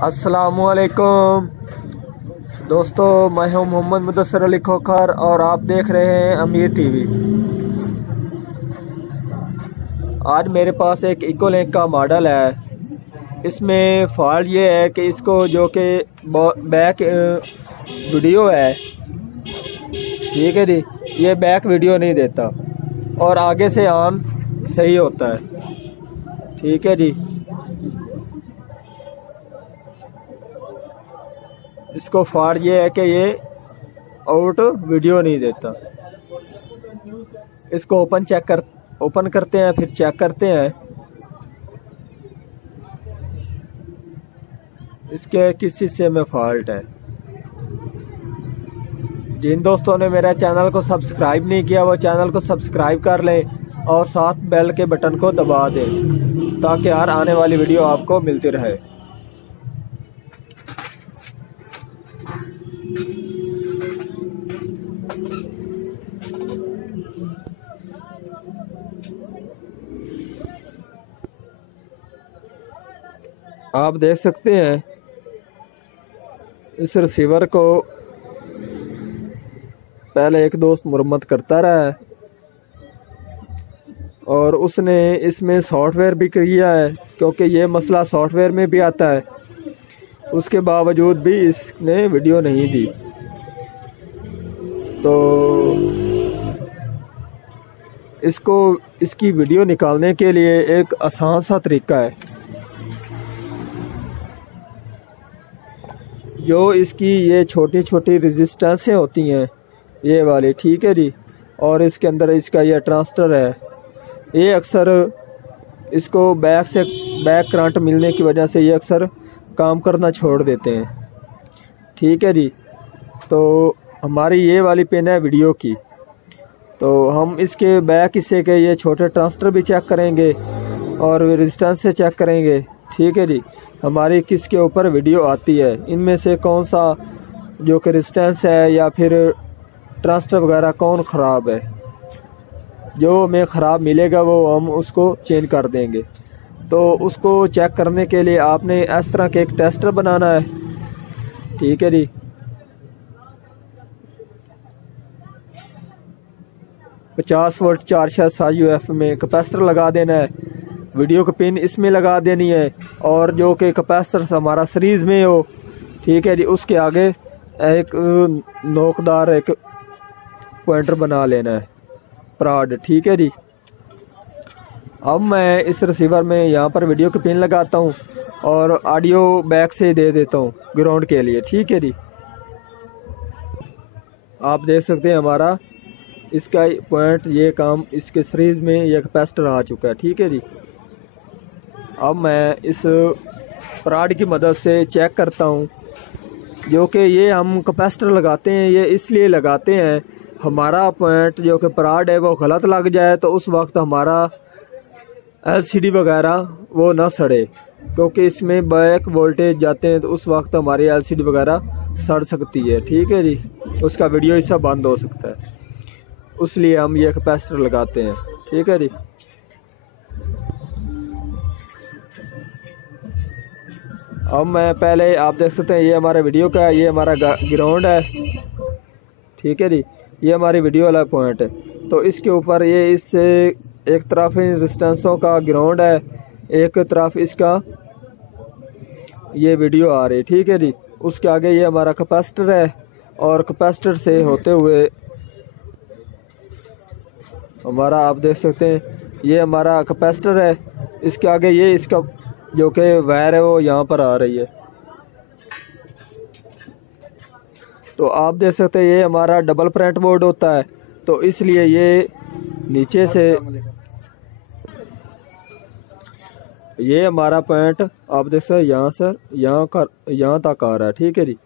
अस्सलामुअलैकुम दोस्तों, मैं हूं मोहम्मद मुदस्सिर अली खोखर और आप देख रहे हैं अमीर टीवी। आज मेरे पास एक इकोलिंक का मॉडल है। इसमें फॉल्ट ये है कि इसको जो कि बैक वीडियो है, ठीक है जी, ये बैक वीडियो नहीं देता और आगे से ऑन सही होता है, ठीक है जी। इसको फॉल्ट ये है कि ये आउट वीडियो नहीं देता। इसको ओपन करते हैं, फिर चेक करते हैं इसके किस हिस्से में फॉल्ट है। जिन दोस्तों ने मेरा चैनल को सब्सक्राइब नहीं किया वो चैनल को सब्सक्राइब कर लें और साथ बेल के बटन को दबा दें ताकि हर आने वाली वीडियो आपको मिलती रहे। आप देख सकते हैं इस रिसीवर को पहले एक दोस्त मुरम्मत करता रहा है और उसने इसमें सॉफ्टवेयर भी किया है, क्योंकि ये मसला सॉफ्टवेयर में भी आता है। उसके बावजूद भी इसने वीडियो नहीं दी। तो इसकी वीडियो निकालने के लिए एक आसान सा तरीका है। जो इसकी ये छोटी छोटी रेजिस्टेंसें होती हैं, ये वाली, ठीक है जी, और इसके अंदर इसका ये ट्रांजिस्टर है, ये अक्सर इसको बैक करंट मिलने की वजह से ये अक्सर काम करना छोड़ देते हैं, ठीक है जी। तो हमारी ये वाली पिन है वीडियो की, तो हम इसके बैक हिस्से के ये छोटे ट्रांजिस्टर भी चेक करेंगे और रेजिस्टेंस से चेक करेंगे, ठीक है जी। हमारी किसके ऊपर वीडियो आती है, इनमें से कौन सा जो कि रेजिस्टेंस है या फिर ट्रांजिस्टर वगैरह कौन ख़राब है। जो हमें ख़राब मिलेगा वो हम उसको चेंज कर देंगे। तो उसको चेक करने के लिए आपने इस तरह के एक टेस्टर बनाना है, ठीक है जी। $50 वोल्ट 4 UF में कैपेसिटर लगा देना है। वीडियो की पिन इसमें लगा देनी है और जो कि कैपेसिटर हमारा सीरीज में हो, ठीक है जी, उसके आगे एक नोकदार एक पॉइंटर बना लेना है, प्राड, ठीक है जी। अब मैं इस रिसीवर में यहाँ पर वीडियो की पिन लगाता हूँ और ऑडियो बैक से दे देता हूँ ग्राउंड के लिए, ठीक है जी। आप देख सकते हैं हमारा इसका पॉइंट ये काम इसके सीरीज में ये कैपेसिटर आ चुका है, ठीक है जी। अब मैं इस प्राड की मदद से चेक करता हूँ, जो कि ये हम कैपेसिटर लगाते हैं, ये इसलिए लगाते हैं हमारा पॉइंट जो कि प्राड है वो गलत लग जाए तो उस वक्त हमारा LCD वगैरह वो ना सड़े, क्योंकि इसमें बैक वोल्टेज जाते हैं तो उस वक्त हमारी LCD वगैरह सड़ सकती है, ठीक है जी। उसका वीडियो हिस्सा बंद हो सकता है, इसलिए हम ये कैपेसिटर लगाते हैं, ठीक है जी। अब मैं पहले आप देख सकते हैं ये हमारा वीडियो का है, ये हमारा ग्राउंड है, ठीक है जी। ये हमारी वीडियो वाला पॉइंट है। तो इसके ऊपर ये इससे एक तरफ रेजिस्टेंसों का ग्राउंड है, एक तरफ इसका ये वीडियो आ रही, ठीक है जी। उसके आगे ये हमारा कैपेसिटर है और कैपेसिटर से होते हुए हमारा आप देख सकते हैं ये हमारा कैपेसिटर है। इसके आगे ये इसका जो कि वायर है वो यहाँ पर आ रही है। तो आप देख सकते हैं ये हमारा डबल प्रिंट बोर्ड होता है, तो इसलिए ये नीचे से ये हमारा पॉइंट आप देख सकते हैं यहाँ से यहाँ तक आ रहा है, ठीक है जी।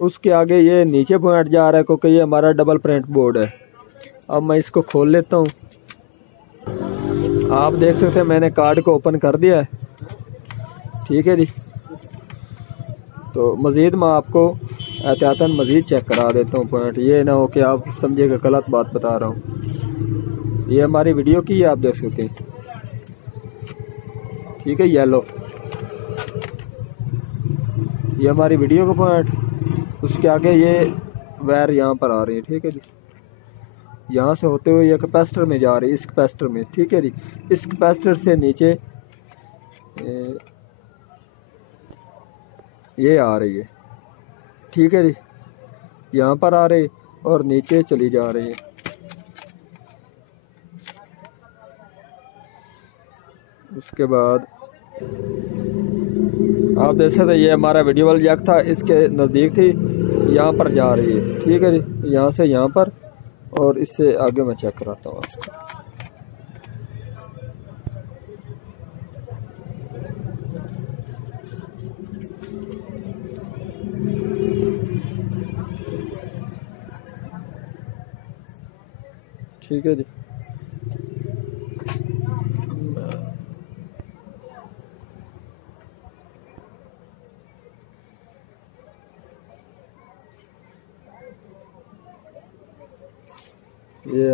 उसके आगे ये नीचे पॉइंट जा रहा है क्योंकि ये हमारा डबल प्रिंट बोर्ड है। अब मैं इसको खोल लेता हूँ। आप देख सकते हैं मैंने कार्ड को ओपन कर दिया है, ठीक है जी। तो मज़ीद मैं आपको एहतियातन मज़ीद चेक करा देता हूँ पॉइंट, ये ना हो कि आप समझिएगा गलत बात बता रहा हूँ। ये हमारी वीडियो की है, आप देख सकते हैं, ठीक है, येलो। ये हमारी वीडियो का पॉइंट, उसके आगे ये वायर यहाँ पर आ रही है, ठीक है जी। यहाँ से होते हुए ये कैपेसिटर में जा रही है, इस कैपेसिटर में, ठीक है जी। इस कैपेसिटर से नीचे ये आ रही है, ठीक है जी। यहाँ पर आ रही और नीचे चली जा रही है। उसके बाद आप देख सकते, ये हमारा वीडियो वाला जैक था, इसके नज़दीक थी, यहाँ पर जा रही है, ठीक है जी। यहाँ से यहाँ पर, और इससे आगे मैं चेक कराता हूँ आपको। ठीक है जी। ये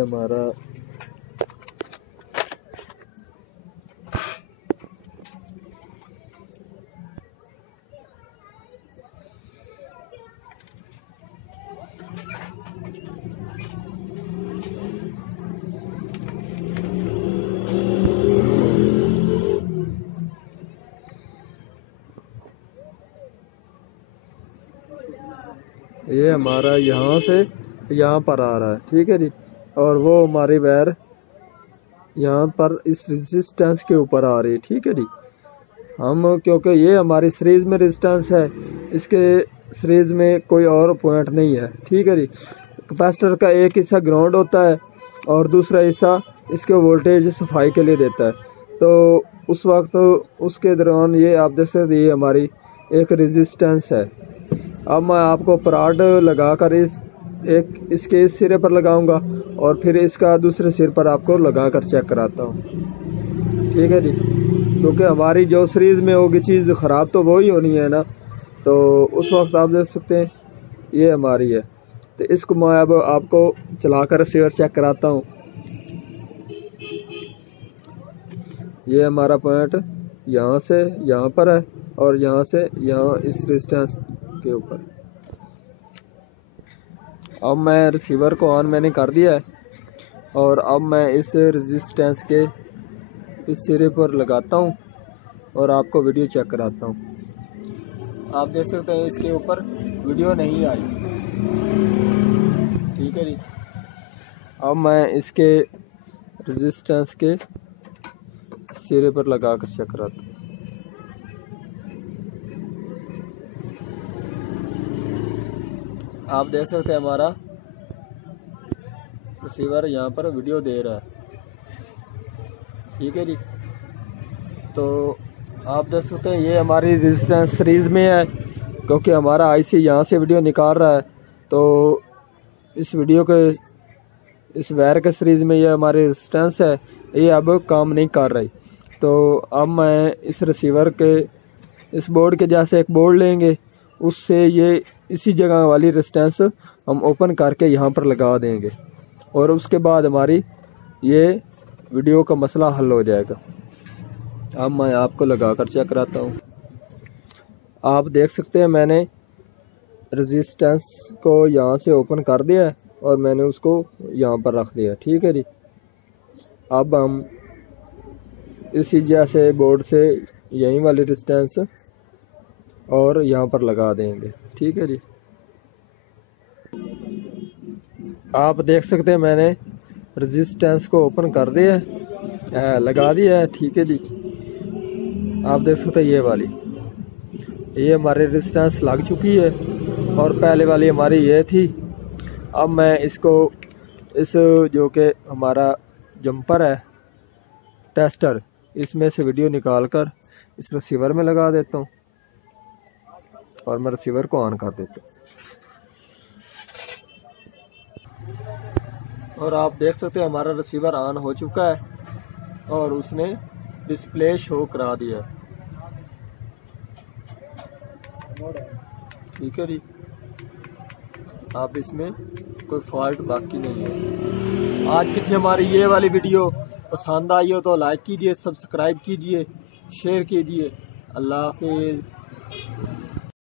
हमारा यहाँ से यहाँ पर आ रहा है, ठीक है जी। और वो हमारी वायर यहाँ पर इस रेजिस्टेंस के ऊपर आ रही है, ठीक है जी। हम क्योंकि ये हमारी सीरीज में रेजिस्टेंस है, इसके सीरीज में कोई और पॉइंट नहीं है, ठीक है जी। कैपेसिटर का एक हिस्सा ग्राउंड होता है और दूसरा हिस्सा इसके वोल्टेज सफाई के लिए देता है। तो उस वक्त उसके दौरान ये आप देख सकते, ये हमारी एक रेजिस्टेंस है। अब मैं आपको पराड लगा कर इसके इस सिरे पर लगाऊंगा और फिर इसका दूसरे सिर पर आपको लगा कर चेक कराता हूँ, ठीक है जी। क्योंकि हमारी जो सीरीज में होगी चीज़ ख़राब तो वो ही होनी है ना, तो उस वक्त आप देख सकते हैं ये हमारी है। तो इसको मैं अब आपको चलाकर रिसीवर चेक कराता हूँ। ये हमारा पॉइंट यहाँ से यहाँ पर है और यहाँ से यहाँ इस रेजिस्टेंस के ऊपर। अब मैं रिसीवर को ऑन मैंने कर दिया है और अब मैं इस रेजिस्टेंस के इस सिरे पर लगाता हूँ और आपको वीडियो चेक कराता हूँ। आप देख सकते हैं इसके ऊपर वीडियो नहीं आई, ठीक है जी। अब मैं इसके रेजिस्टेंस के सिरे पर लगा कर चेक कराता हूँ। आप देख सकते हैं हमारा रिसीवर यहाँ पर वीडियो दे रहा है, ठीक है जी। तो आप देख सकते हैं ये हमारी रेजिस्टेंस सीरीज में है, क्योंकि हमारा आईसी यहाँ से वीडियो निकाल रहा है। तो इस वीडियो के इस वायर के सीरीज में ये हमारी रेजिस्टेंस है, ये अब काम नहीं कर रही। तो अब मैं इस रिसीवर के इस बोर्ड के जैसे एक बोर्ड लेंगे, उससे ये इसी जगह वाली रेजिस्टेंस हम ओपन करके यहाँ पर लगा देंगे और उसके बाद हमारी ये वीडियो का मसला हल हो जाएगा। अब मैं आपको लगा कर चेक कराता हूँ। आप देख सकते हैं मैंने रेजिस्टेंस को यहाँ से ओपन कर दिया है और मैंने उसको यहाँ पर रख दिया, ठीक है जी। अब हम इसी जैसे बोर्ड से यहीं वाली रेजिस्टेंस और यहाँ पर लगा देंगे, ठीक है जी। आप देख सकते हैं मैंने रेजिस्टेंस को ओपन कर दिया है, लगा दिया है, ठीक है जी। आप देख सकते हैं ये वाली, ये हमारी रेजिस्टेंस लग चुकी है और पहले वाली हमारी ये थी। अब मैं इसको इस जो कि हमारा जंपर है टेस्टर, इसमें से वीडियो निकाल कर इस रिसीवर में लगा देता हूँ और मैं रिसीवर को ऑन कर देता हूँ। और आप देख सकते हैं हमारा रिसीवर ऑन हो चुका है और उसने डिस्प्ले शो करा दिया, ठीक है जी। आप इसमें कोई फॉल्ट बाकी नहीं है। आज की थी हमारी ये वाली वीडियो, पसंद आई हो तो लाइक कीजिए, सब्सक्राइब कीजिए, शेयर कीजिए। अल्लाह हाफिज़।